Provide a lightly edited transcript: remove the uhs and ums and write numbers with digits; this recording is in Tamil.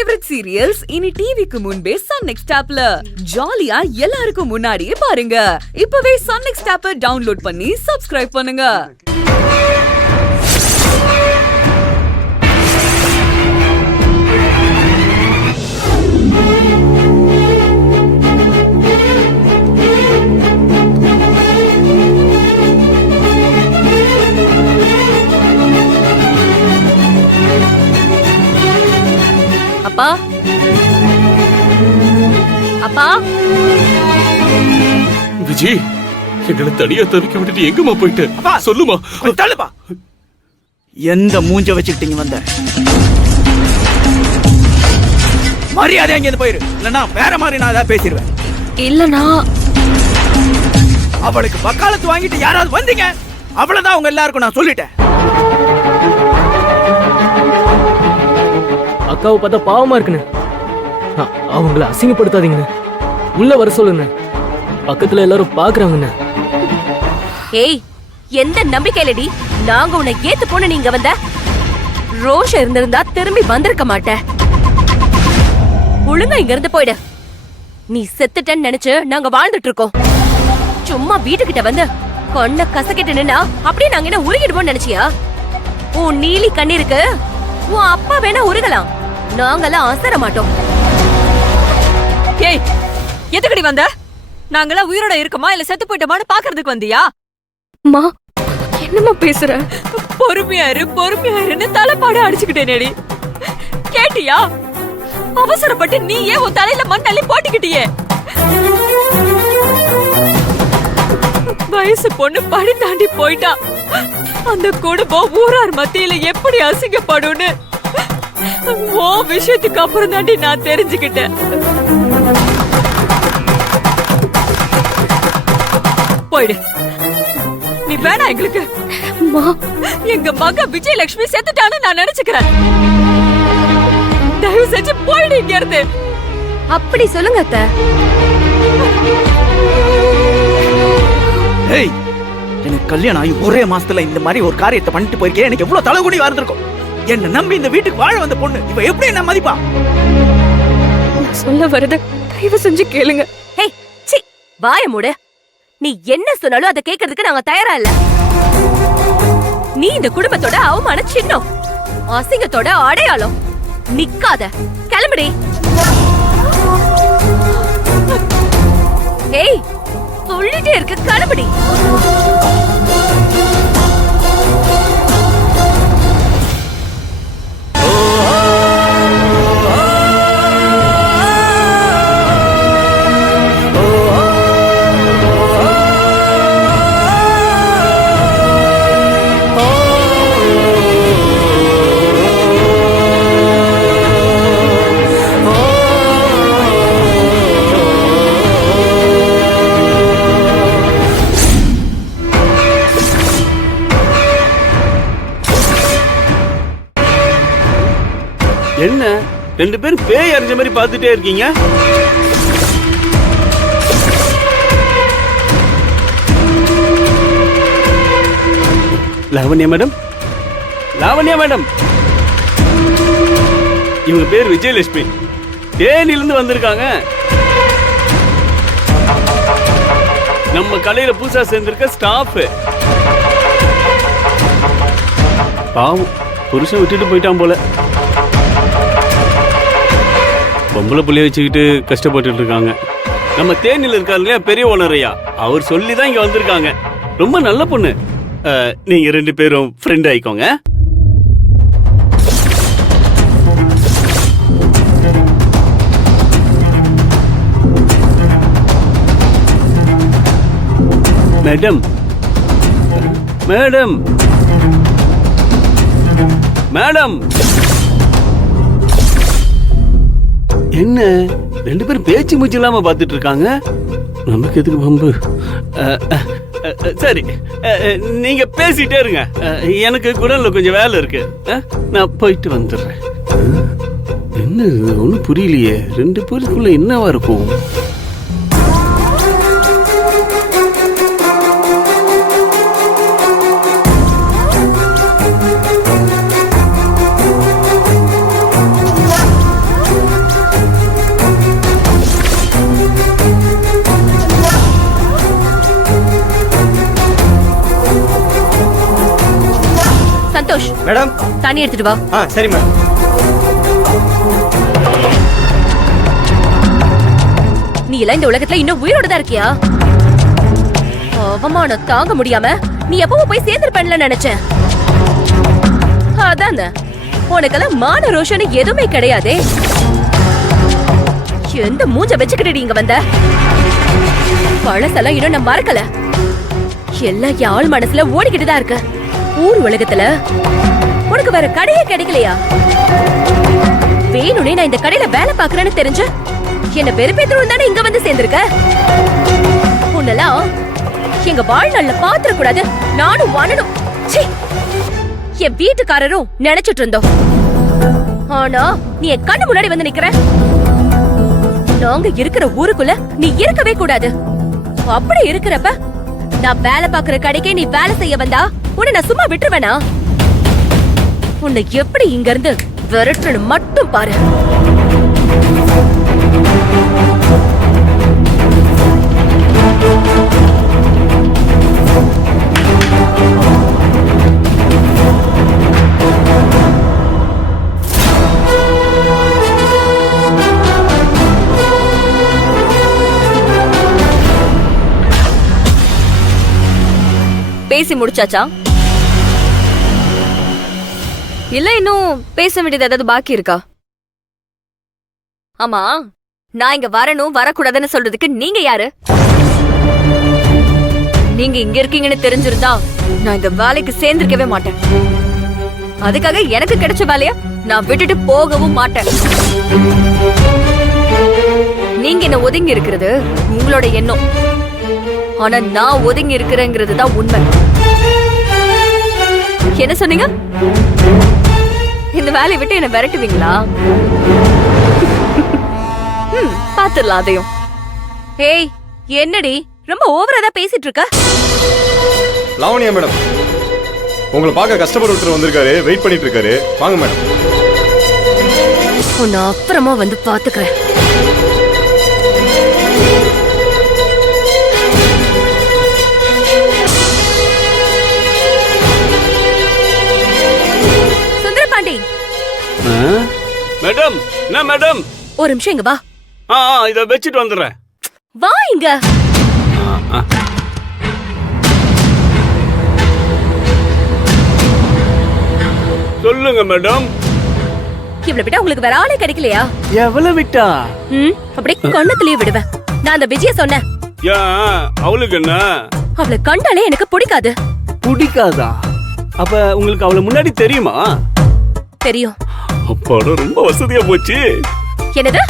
ஃபேவரட் சீரியல்ஸ் இனி டிவிக்கு முன்பே சன் நெக்ஸ்ட் ஆப்ல ஜாலியா எல்லாருக்கும் முன்னாடியே பாருங்க. இப்பவே சன் நெக்ஸ்ட் ஆப்பை டவுன்லோட் பண்ணி சப்ஸ்கிரைப் பண்ணுங்க. அப்பா அப்பா விஜி, எங்களை தனியா தவிக்க விட்டுட்டு எங்கம்மா போயிட்டு சொல்லுமா. தள்ளுப்பா. எந்த மூஞ்ச வச்சுக்கிட்டீங்க வந்த மரியாதை அங்க போயிரு, இல்லன்னா வேற மாதிரி நான் ஏதாவது பேசிடுவேன். இல்லனா அவளுக்கு வக்காலத்து வாங்கிட்டு யாராவது வந்தீங்க அவ்வளவுதான் உங்க எல்லாருக்கும் நான் சொல்லிட்டேன். அக்காவை பார்த்தா பாவமா இருக்குன்னு அவங்கள அசிங்கப்படுத்தாதீங்கன்னு உள்ள வர சொல்லுங்க. பக்கத்துல எல்லாரும் பாக்குறாங்கன்னு. ஏய், எந்த நம்பிக்கையிலடி நாங்க உன்னை ஏத்து போன நீங்க வந்த? ரோஷம் இருந்திருந்தா திரும்பி வந்திருக்க மாட்டேன். ஒழுங்கா இங்க இருந்து போயிடு. நீ செத்துட்டன்னு நினைச்சு நாங்க வாழ்ந்துட்டு இருக்கோம். சும்மா வீட்டுக்கிட்ட வந்து கொன்ன கசக்கிட்டு நின்னா அப்படியே நாங்க என்ன உருகிடுவோம்னு நினைச்சியா? உன் நீலி கண்ணீருக்கு உன் அப்பா வேணா உருகலாம், நாங்கெல்லாம் அசர மாட்டோம். ஏய், எதுக்கடி வந்த? நாங்களாம் உயிரோட இருக்கமா இல்ல செத்து போயிட்டோமான்னு பாக்குறதுக்கு வந்தியா? மா, என்னமா பேசுற? பொறுமையாருன்னு தலைப்பாடு அடிச்சுக்கிட்டேனேடி. கேட்டியா? அவசரப்பட்டு நீ ஏன் உன் தலையில மண்ணள்ளி போட்டுக்கிட்டியே? வயசு பொண்ணு படி தாண்டி போயிட்டா. அந்த குடும்பம் ஊரார் மத்தியில எப்படி அசிங்கப்படும்னு ஓ விஷயத்துக்கு அப்புறம் தாண்டி நான் தெரிஞ்சுக்கிட்டேன். போயிடு, நீ வேணா எங்களுக்கு. எங்க மக விஜயலட்சுமி செத்துட்டான்னு நான் நினைச்சுக்கிறேன். தயவு செஞ்சு போயிடு இங்க இருந்து. அப்படி சொல்லுங்க அத்தை. ஏய், எனக்கு கல்யாணம் ஆகி ஒரே மாசத்துல இந்த மாதிரி ஒரு காரியத்தை பண்ணிட்டு போயிருக்கேன். எனக்கு எவ்வளவு தலைகுடி வாழ்ந்திருக்கும். என்ன நம்பி இந்த வீட்டுக்கு வாழ வந்த பொண்ணு இவ எப்படி என்ன மதிப்பா? சொல்ல வரத தயவு செஞ்சு கேளுங்க. ஹேய், சி, வாய மூடு. நீ என்ன சொன்னாலும் அதை கேட்கறதுக்கு நாங்க தயாரா இல்ல. நீ இந்த குடும்பத்தோட அவமான சின்னம், அசிங்கத்தோட அடையாளம். நிக்காத, கிளம்புடி. ஏய், சொல்லிட்டே இருக்க, கிளம்புடி. என்ன ரெண்டு பேரும் பேய் அறிஞ்ச மாதிரி பார்த்துட்டே இருக்கீங்க? லாவண்யா மேடம், லாவண்யா மேடம், இவங்க பேர் விஜயலட்சுமி, தேனிலிருந்து வந்திருக்காங்க. நம்ம கடையில புதுசா சேர்ந்திருக்க ஸ்டாஃப். பாவம், புருஷன் விட்டுட்டு போயிட்டான் போல. பொம்பளை புள்ளைய வச்சுக்கிட்டு கஷ்டப்பட்டு இருக்காங்க. நம்ம தேனியில் இருக்காரு இல்லையா பெரிய ஓனரையா, அவர் சொல்லி தான் இங்க வந்திருக்காங்க. ரொம்ப நல்ல பொண்ணு. நீங்க ரெண்டு பேரும் ஃப்ரெண்ட் ஆயிக்கோங்க. மேடம், மேடம், மேடம், என்ன ரெண்டு பேரும் பேச்சு மூச்சு இல்லாம பாத்துட்டு இருக்காங்க? நமக்கு எதுக்கு வம்பு? சரி, நீங்க பேசிட்டே இருங்க. எனக்கு குடல்ல கொஞ்சம் வேலை இருக்கு, நான் போயிட்டு வந்துடுறேன். என்ன ஒன்னும் புரியலையே, ரெண்டு பேருக்குள்ள என்னவா இருக்கும்? மேடம். தண்ணி எடுத்துட்டு வா. சரி மேடம். நீ எல்லாம் இந்த உலகத்துல இன்னும் உயிரோட தான் இருக்கியா? அவமானம் தாங்க முடியாம நீ எப்பவும் போய் சேர்ந்திருப்பேன்ல நினைச்சேன். அதானே, உனக்கெல்லாம் மான ரோஷன் எதுவுமே கிடையாதே. எந்த மூஞ்ச வச்சுக்கிட்டு இங்க வந்த? பழசெல்லாம் இன்னும் நான் மறக்கல. எல்லாம் என் ஆள் மனசுல ஓடிக்கிட்டு தான் இருக்கு. ஊர் உலகத்துல உனக்கு வேற கடையே கிடைக்கலையா? வேணும்னே நான் இந்த கடையில வேலை பாக்குறேன்னு தெரிஞ்சு என்ன பெருப்பேத்தரும் தானே இங்க வந்து சேர்ந்திருக்க. உன்னெல்லாம் எங்க வாழ்நாள்ல பாத்திர கூடாது. நானும் வாழணும். என் வீட்டுக்காரரும் நினைச்சிட்டு இருந்தோம். ஆனா நீ என் கண்ணு முன்னாடி வந்து நிக்கிற. நாங்க இருக்கிற ஊருக்குள்ள நீ இருக்கவே கூடாது. அப்படி இருக்கிறப்ப நான் வேலை பாக்குற கடைக்கே நீ வேலை செய்ய வந்தா உன்னை நான் சும்மா விட்டுருவேனா? உன்னை எப்படி இங்க இருந்து விரட்டுன்னு மட்டும் பாரு. பேசி முடிச்சாச்சா? இல்ல இன்னும் பேச வேண்டியது ஏதாவது பாக்கி இருக்கா? ஆமா, நான் இங்க வரணும் வரக்கூடாதுன்னு சொல்றதுக்கு நீங்க யாரு? நீங்க இங்க இருக்கீங்கன்னு தெரிஞ்சிருந்தா நான் இந்த வேலைக்கு சேர்ந்திருக்கவே மாட்டேன். அதுக்காக எனக்கு கிடைச்ச வேலைய நான் விட்டுட்டு போகவும் மாட்டேன். நீங்க என்ன ஒதுங்கி இருக்கிறது உங்களோட எண்ணம். ஆனா நான் ஒதுங்கி இருக்கிறேங்கிறது தான் உண்மை. என்ன சொன்னீங்க? இந்த வேலையை விட்டு என்ன விரட்டுவீங்களா? பாத்துடலாம் அதையும். ஏய், என்னடி ரொம்ப ஓவரா தான் பேசிட்டு இருக்க? லாவண்யா மேடம், உங்களை பார்க்க கஸ்டமர் ஒருத்தர் வந்திருக்காரு. வெயிட் பண்ணிட்டு இருக்காரு. வாங்க மேடம். உன்னை அப்புறமா வந்து பாத்துக்கிறேன். சுந்தரபாண்டி, மேடம், என்ன மேடம்? ஒரு நிமிஷம் இங்க வா. இத வச்சுட்டு வந்துடுறேன். வா இங்க. சொல்லுங்க மேடம். இவ்வளவு விட்டா உங்களுக்கு வேற ஆளே கிடைக்கலையா? எவ்வளவு விட்டா? அப்படியே கண்ணத்திலேயே விடுவேன். நான் அந்த விஜய சொன்னேன். அவளுக்கு என்ன? அவளை கண்டாலே எனக்கு பிடிக்காது. பிடிக்காதா? அப்ப உங்களுக்கு அவளை முன்னாடி தெரியுமா? தெரியும். அப்பாடா, ரொம்ப வசதியா போச்சு. என்னது?